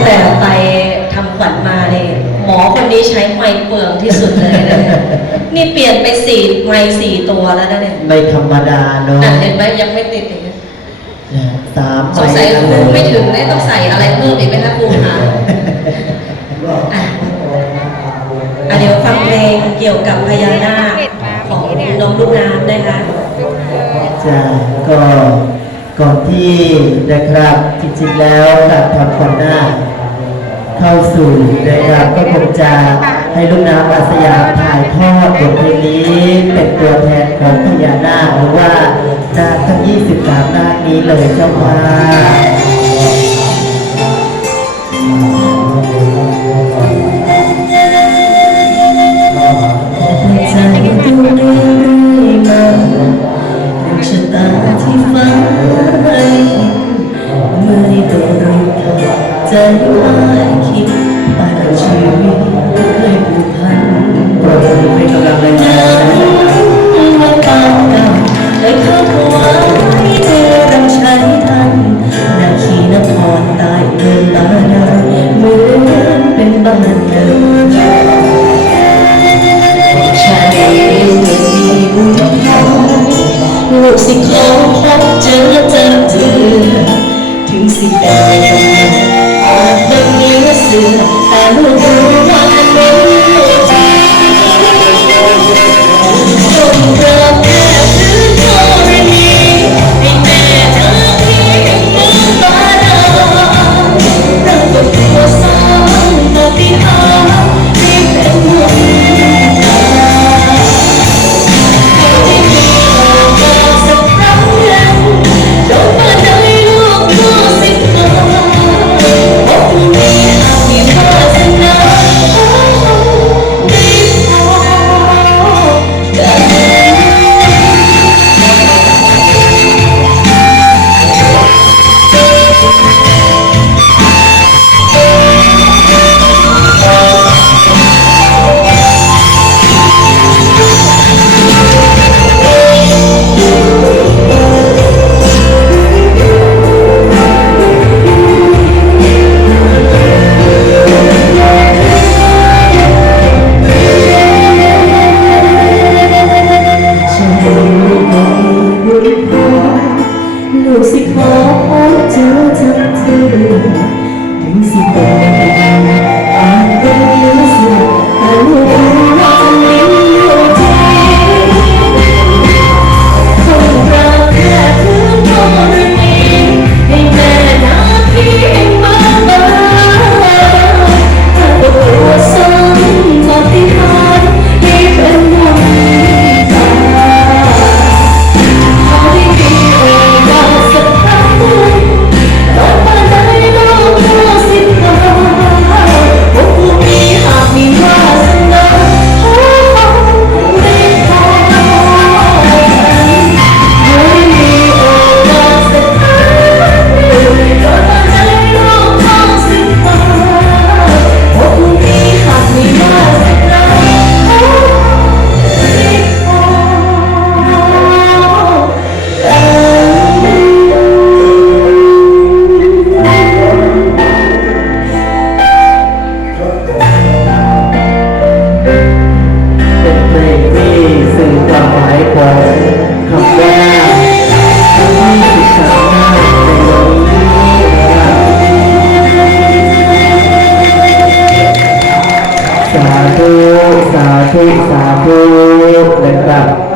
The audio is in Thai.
งแต่ไปทำขวัญมาเนี่ยหมอคนนี้ใช้ไม้เปลืองที่สุดเลยนะเนี่ยนี่เปลี่ยนไปสี่ไม้สี่ตัวแล้วนะเนี่ยไม่ธรรมดาเนาะอะเห็นไหมยังไม่ติดอีกนะนะสามสงสัยครูไม่ถึงได้ต้องใส่อะไรเพิ่มอีกไหมคะครูคะอะอะเดี๋ยวฟังเพลงเกี่ยวกับพญานาคของน้องลูกน้ำนะคะจ้าก็ ก่อนที่นะครับจริงๆแล้วการทำขวัญนาเข้าสู่นะครับก็คงจะให้ลูกน้ำอาสยามถ่ายทอดบทเพลงนี้เป็นตัวแทนของพญานาคหรือว่านาคทั้ง 23 นาคนี้เลยเจ้าค่ะ ฝันไว้เมื่อได้รู้ใจว่าคิด พบเจอเจอเธอถึงสิ่งใดอาจยังมีเสือแต่ลูกรู้ว่าาธุ สาธุ สาธุนะครับ